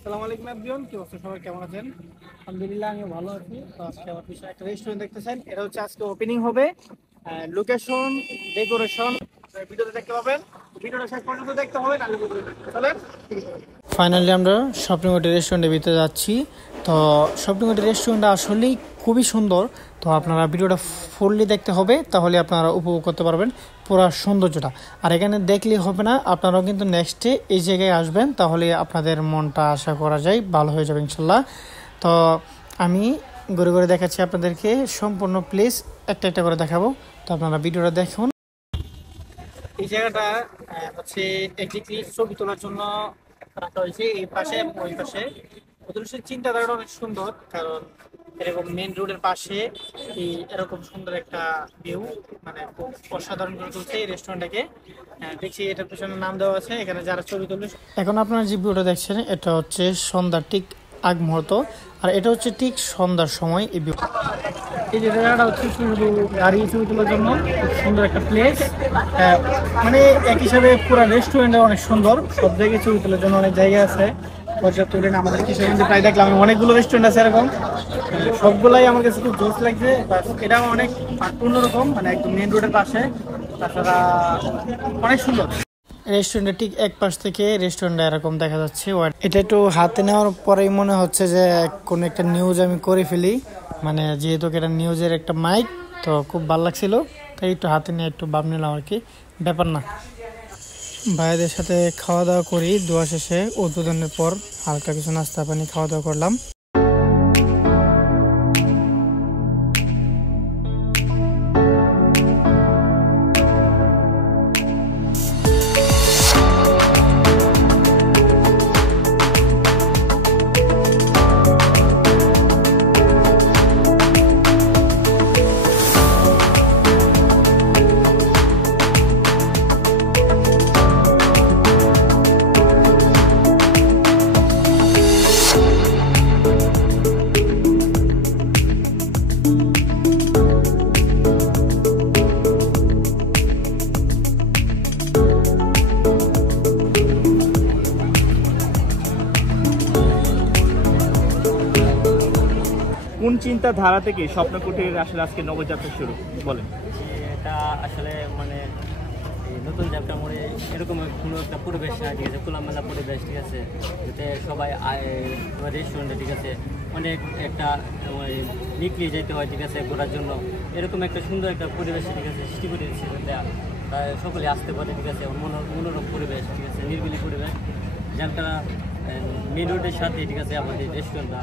আসসালামু আলাইকুম এভরিওয়ান, কি অবস্থা? সবাই কেমন আছেন? আলহামদুলিল্লাহ, আমিও ভালো আছি। তো আজকে আমার পিছনে একটা রেস্টুরেন্ট দেখতেছেন, এটা হচ্ছে আজকে ওপেনিং হবে। লোকেশন, ডেকোরেশন ভিডিওতে দেখতে পাবেন। ভিডিওটা শেষ পর্যন্ত দেখতে হবে, নাহলে চলেন। ফাইনালি আমরা শপিং ওটি রেস্টুরেন্টের ভিতরে যাচ্ছি। তো শপিং ওটি রেস্টুরেন্টটা আসলেই খুবই সুন্দর। তো আপনারা ভিডিওটা ফুললি দেখতে হবে, তাহলে আপনারা উপভোগ করতে পারবেন পুরো সৌন্দর্যটা। আর এখানে দেখলেই হবে না, আপনারাও কিন্তু নেক্সটে এই জায়গায় আসবেন, তাহলে আপনাদের মনটা আশা করা যায় ভালো হয়ে যাবে ইনশাল্লাহ। তো আমি ঘুরে ঘুরে দেখাচ্ছি আপনাদেরকে, সম্পূর্ণ প্লেস একটা একটা করে দেখাবো। তো আপনারা ভিডিওটা দেখুন। এই জায়গাটা হচ্ছে একটি ছবি তোলার জন্য রাখা হয়েছে, এই পাশে এবং ওই পাশে। অদৃশ্যের চিন্তাধারাটা অনেক সুন্দর, কারণ এরকম মেন রোডের পাশে এরকম সুন্দর একটা ভিউ, মানে খুব অসাধারণ করে তুলছে এই রেস্টুরেন্টটাকে। দেখছি এটার পিছনে নাম দেওয়া আছে, এখানে যারা ছবি তুলবে। এখন আপনারা যে ভিউটা দেখছেন, এটা হচ্ছে সন্ধ্যার ঠিক আগ মুহূর্ত, আর এটা হচ্ছে ঠিক সন্ধ্যার সময় এই ভিউ। এই যে জায়গাটা হচ্ছে শুধু গাড়ি ছবি তোলার জন্য খুব সুন্দর একটা প্লেস। মানে এক হিসাবে পুরো রেস্টুরেন্টটা অনেক সুন্দর, সব জায়গায় ছবি তোলার জন্য অনেক জায়গা আছে। পর্যাপ্ত পরিমাণে আমাদের কিশোরগঞ্জে প্রায় দেখলাম অনেকগুলো রেস্টুরেন্ট আছে এরকম, সবগুলাই আমার কাছে খুব জোস লাগছে। এটা অনেক অন্যরকম, মানে একদম মেন রোডের পাশে, তাছাড়া অনেক সুন্দর। রেস্টুরেন্টের ঠিক এক পাশ থেকে রেস্টুরেন্টটা এরকম দেখা যাচ্ছে। এটা একটু হাতে নেওয়ার পরেই মনে হচ্ছে যে কোনো একটা নিউজ আমি করে ফেলি, মানে যেহেতু এটা নিউজের একটা মাইক, তো খুব ভালো লাগছিল, তাই একটু হাতে নিয়ে একটু ভাব নিলাম আর কি, ব্যাপার না। ভাইদের সাথে খাওয়া দাওয়া করি, দোয়া শেষে উদ্বোধনের পর হালকা কিছু নাস্তা পানি খাওয়া দাওয়া করলাম। কোন চিন্তাধারা থেকে স্বপ্নকুটির আসলে আজকে নবযাত্রা শুরু বলেন? এটা আসলে মানে নতুন যাত্রা মোড়ে এরকম কোনো একটা পরিবেশ না, ঠিক আছে, খোলামেলা পরিবেশ, ঠিক আছে, যাতে সবাই রেস্টুরেন্টে, ঠিক আছে, অনেক একটা নিকলে যেতে হয়, ঠিক আছে, ঘোরার জন্য এরকম একটা সুন্দর একটা পরিবেশ, ঠিক আছে, সৃষ্টি করে দিচ্ছে, যাতে সকলে আসতে পারে, ঠিক আছে, মনোরম পরিবেশ, ঠিক আছে, নির্বিলি পরিবেশ, যার দ্বারা মেন রোডের সাথে, ঠিক আছে, আমাদের রেস্টুরেন্টটা।